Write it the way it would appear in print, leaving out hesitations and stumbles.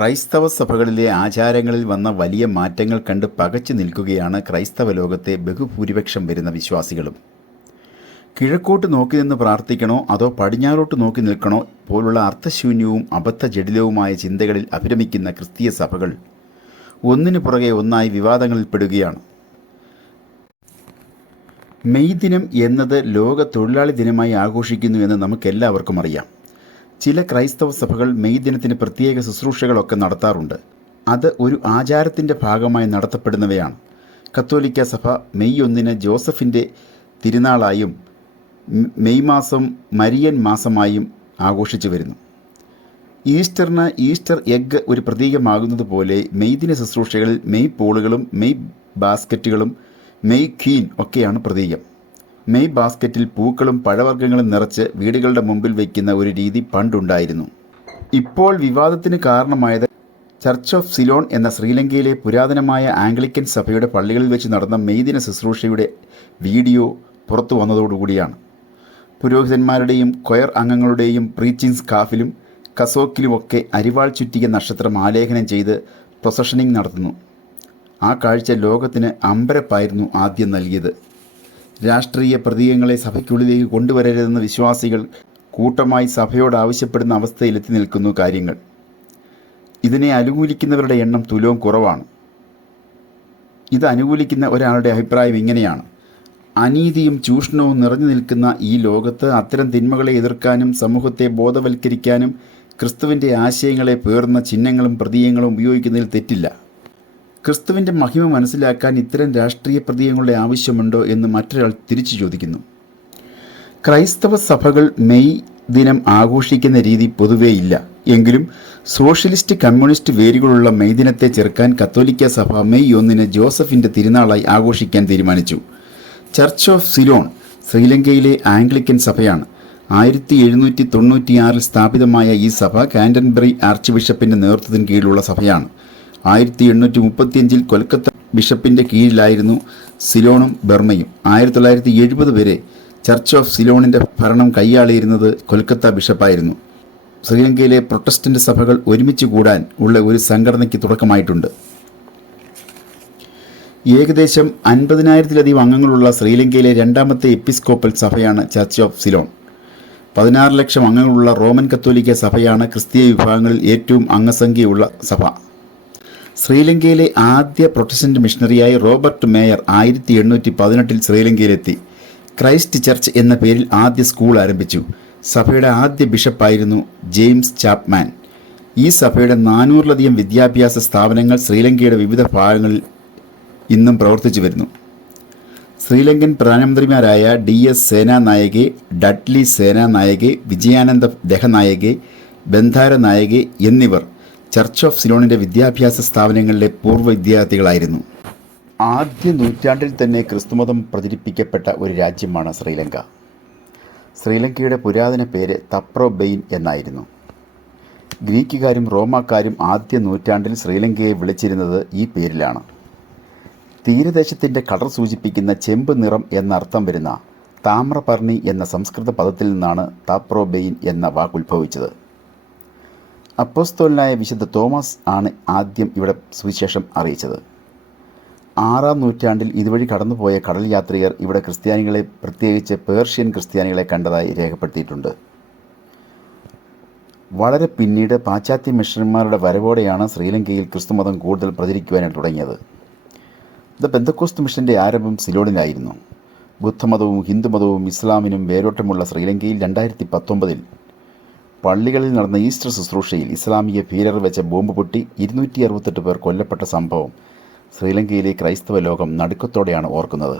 ക്രൈസ്തവ സഭകളിലെ ആചാരങ്ങളിൽ വന്ന വലിയ മാറ്റങ്ങൾ കണ്ട് പകച്ചു നിൽക്കുകയാണ് ക്രൈസ്തവ ലോകത്തെ ബഹുഭൂരിപക്ഷം വരുന്ന വിശ്വാസികളും. കിഴക്കോട്ട് നോക്കി നിന്ന് പ്രാർത്ഥിക്കണോ അതോ പടിഞ്ഞാറോട്ട് നോക്കി നിൽക്കണോ പോലുള്ള അർത്ഥശൂന്യവും അബദ്ധജടിലവുമായ ചിന്തകളിൽ അഭിരമിക്കുന്ന ക്രിസ്തീയ സഭകൾ ഒന്നിനു പുറകെ ഒന്നായി വിവാദങ്ങളിൽപ്പെടുകയാണ്. മെയ് ദിനം എന്നത് ലോക തൊഴിലാളി ദിനമായി ആഘോഷിക്കുന്നു എന്ന് നമുക്കെല്ലാവർക്കും അറിയാം. ചില ക്രൈസ്തവ സഭകൾ മെയ് ദിനത്തിന് പ്രത്യേക ശുശ്രൂഷകളൊക്കെ നടത്താറുണ്ട്. അത് ഒരു ആചാരത്തിൻ്റെ ഭാഗമായി നടത്തപ്പെടുന്നവയാണ്. കത്തോലിക്ക സഭ മെയ് 1 ജോസഫിൻ്റെ തിരുനാളായും മെയ് മാസം മരിയൻ മാസമായും ആഘോഷിച്ചു വരുന്നു. ഈസ്റ്ററിന് ഈസ്റ്റർ എഗ്ഗ് ഒരു പ്രതീകമാകുന്നത് പോലെ മെയ് ദിന ശുശ്രൂഷകളിൽ മെയ് പോളുകളും മെയ് ബാസ്ക്കറ്റുകളും മെയ് ക്വീൻ ഒക്കെയാണ് പ്രതീകം. മെയ് ബാസ്ക്കറ്റിൽ പൂക്കളും പഴവർഗ്ഗങ്ങളും നിറച്ച് വീടുകളുടെ മുമ്പിൽ വയ്ക്കുന്ന ഒരു രീതി പണ്ടുണ്ടായിരുന്നു. ഇപ്പോൾ വിവാദത്തിന് കാരണമായത് ചർച്ച് ഓഫ് സിലോൺ എന്ന ശ്രീലങ്കയിലെ പുരാതനമായ ആംഗ്ലിക്കൻ സഭയുടെ പള്ളികളിൽ വെച്ച് നടന്ന മെയ് ദിന ശുശ്രൂഷയുടെ വീഡിയോ പുറത്തു വന്നതോടുകൂടിയാണ്. പുരോഹിതന്മാരുടെയും കൊയർ അംഗങ്ങളുടെയും പ്രീച്ചിങ് സ്കാഫിലും കസോക്കിലുമൊക്കെ അരിവാൾ ചുറ്റിയ നക്ഷത്രം ആലേഖനം ചെയ്ത് പ്രൊസഷനിങ് നടത്തുന്നു. ആ കാഴ്ച ലോകത്തിന് അമ്പരപ്പായിരുന്നു ആദ്യം നൽകിയത്. രാഷ്ട്രീയ പ്രതീകങ്ങളെ സഭയ്ക്കുള്ളിലേക്ക് കൊണ്ടുവരരുതെന്ന് വിശ്വാസികൾ കൂട്ടമായി സഭയോട് ആവശ്യപ്പെടുന്ന അവസ്ഥയിലെത്തി നിൽക്കുന്നു കാര്യങ്ങൾ. ഇതിനെ അനുകൂലിക്കുന്നവരുടെ എണ്ണം തുലോം കുറവാണ്. ഇത് അനുകൂലിക്കുന്ന ഒരാളുടെ അഭിപ്രായം ഇങ്ങനെയാണ്: അനീതിയും ചൂഷണവും നിറഞ്ഞു നിൽക്കുന്ന ഈ ലോകത്ത് അത്തരം തിന്മകളെ എതിർക്കാനും സമൂഹത്തെ ബോധവൽക്കരിക്കാനും ക്രിസ്തുവിൻ്റെ ആശയങ്ങളെ പേറുന്ന ചിഹ്നങ്ങളും പ്രതീകങ്ങളും ഉപയോഗിക്കുന്നതിൽ തെറ്റില്ല. ക്രിസ്തുവിൻ്റെ മഹിമ മനസ്സിലാക്കാൻ ഇത്തരം രാഷ്ട്രീയ പ്രതീകങ്ങളുടെ ആവശ്യമുണ്ടോ എന്ന് മറ്റൊരാൾ തിരിച്ചു ചോദിക്കുന്നു. ക്രൈസ്തവ സഭകൾ മെയ് ദിനം ആഘോഷിക്കുന്ന രീതി പൊതുവേ ഇല്ല. എങ്കിലും സോഷ്യലിസ്റ്റ് കമ്മ്യൂണിസ്റ്റ് വേരുകളുള്ള മെയ് ദിനത്തെ ചെറുക്കാൻ കത്തോലിക്ക സഭ മെയ് 1 ജോസഫിൻ്റെ തിരുനാളായി ആഘോഷിക്കാൻ തീരുമാനിച്ചു. ചർച്ച് ഓഫ് സിലോൺ ശ്രീലങ്കയിലെ ആംഗ്ലിക്കൻ സഭയാണ്. 1796 സ്ഥാപിതമായ ഈ സഭ കാൻറ്റർബറി ആർച്ച് ബിഷപ്പിൻ്റെ നേതൃത്വത്തിന് കീഴിലുള്ള സഭയാണ്. 1835 കൊൽക്കത്ത ബിഷപ്പിൻ്റെ കീഴിലായിരുന്നു സിലോണും ബർമയും. 1970 വരെ ചർച്ച് ഓഫ് സിലോണിൻ്റെ ഭരണം കൈയാളിയിരുന്നത് കൊൽക്കത്ത ബിഷപ്പായിരുന്നു. ശ്രീലങ്കയിലെ പ്രൊട്ടസ്റ്റന്റ് സഭകൾ ഒരുമിച്ച് കൂടാൻ ഉള്ള ഒരു സംഘടനയ്ക്ക് തുടക്കമായിട്ടുണ്ട്. ഏകദേശം 50,000-ലധികം അംഗങ്ങളുള്ള ശ്രീലങ്കയിലെ രണ്ടാമത്തെ എപ്പിസ്കോപ്പൽ സഭയാണ് ചർച്ച് ഓഫ് സിലോൺ. 16 ലക്ഷം അംഗങ്ങളുള്ള റോമൻ കത്തോലിക്ക സഭയാണ് ക്രിസ്തീയ വിഭാഗങ്ങളിൽ ഏറ്റവും അംഗസംഖ്യയുള്ള സഭ. ശ്രീലങ്കയിലെ ആദ്യ പ്രൊട്ടസ്റ്റന്റ് മിഷണറിയായി റോബർട്ട് മേയർ 1818 ശ്രീലങ്കയിലെത്തി. ക്രൈസ്റ്റ് ചർച്ച് എന്ന പേരിൽ ആദ്യ സ്കൂൾ ആരംഭിച്ചു. സഭയുടെ ആദ്യ ബിഷപ്പായിരുന്നു ജെയിംസ് ചാപ്മാൻ. ഈ സഭയുടെ 400-ലധികം വിദ്യാഭ്യാസ സ്ഥാപനങ്ങൾ ശ്രീലങ്കയുടെ വിവിധ ഭാഗങ്ങളിൽ ഇന്നും പ്രവർത്തിച്ചു വരുന്നു. ശ്രീലങ്കൻ പ്രധാനമന്ത്രിമാരായ DS സേനാനായകെ, ഡഡ്ലി സേനാനായകെ, വിജയാനന്ദ ദഹനായകെ, ബന്ധാര നായകെ എന്നിവർ ചർച്ച് ഓഫ് സിലോണിൻ്റെ വിദ്യാഭ്യാസ സ്ഥാപനങ്ങളിലെ പൂർവ്വ വിദ്യാർത്ഥികളായിരുന്നു. ആദ്യ നൂറ്റാണ്ടിൽ തന്നെ ക്രിസ്തുമതം പ്രചരിപ്പിക്കപ്പെട്ട ഒരു രാജ്യമാണ് ശ്രീലങ്ക. ശ്രീലങ്കയുടെ പുരാതന പേര് തപ്രോബെയിൻ എന്നായിരുന്നു. ഗ്രീക്കുകാരും റോമാക്കാരും ആദ്യ നൂറ്റാണ്ടിൽ ശ്രീലങ്കയെ വിളിച്ചിരുന്നത് ഈ പേരിലാണ്. തീരദേശത്തിൻ്റെ കളർ സൂചിപ്പിക്കുന്ന ചെമ്പ് നിറം എന്നർത്ഥം വരുന്ന താമ്രപർണി എന്ന സംസ്കൃത പദത്തിൽ നിന്നാണ് താപ്രോബെയിൻ എന്ന വാക്ക് ഉത്ഭവിച്ചത്. അപ്പോസ്തലനായ വിശുദ്ധ തോമസ് ആണ് ആദ്യം ഇവിടെ സുവിശേഷം അറിയിച്ചത്. 6-ാം നൂറ്റാണ്ടിൽ ഇതുവഴി കടന്നുപോയ കടൽ യാത്രികർ ഇവിടെ ക്രിസ്ത്യാനികളെ, പ്രത്യേകിച്ച് പേർഷ്യൻ ക്രിസ്ത്യാനികളെ കണ്ടതായി രേഖപ്പെടുത്തിയിട്ടുണ്ട്. വളരെ പിന്നീട് പാശ്ചാത്യ മിഷണന്മാരുടെ വരവോടെയാണ് ശ്രീലങ്കയിൽ ക്രിസ്തുമതം കൂടുതൽ പ്രചരിക്കുവാനായി തുടങ്ങിയത്. ദ പെന്തക്കോസ്ത് മിഷൻ്റെ ആരംഭം സിലോണിലായിരുന്നു. ബുദ്ധമതവും ഹിന്ദുമതവും ഇസ്ലാമിനും വേരോട്ടമുള്ള ശ്രീലങ്കയിൽ 2019 പള്ളികളിൽ നടന്ന ഈസ്റ്റർ ശുശ്രൂഷയിൽ ഇസ്ലാമിക ഭീകരർ വെച്ച ബോംബ് പൊട്ടി 268 പേർ കൊല്ലപ്പെട്ട സംഭവം ശ്രീലങ്കയിലെ ക്രൈസ്തവ ലോകം നടുക്കത്തോടെയാണ് ഓർക്കുന്നത്.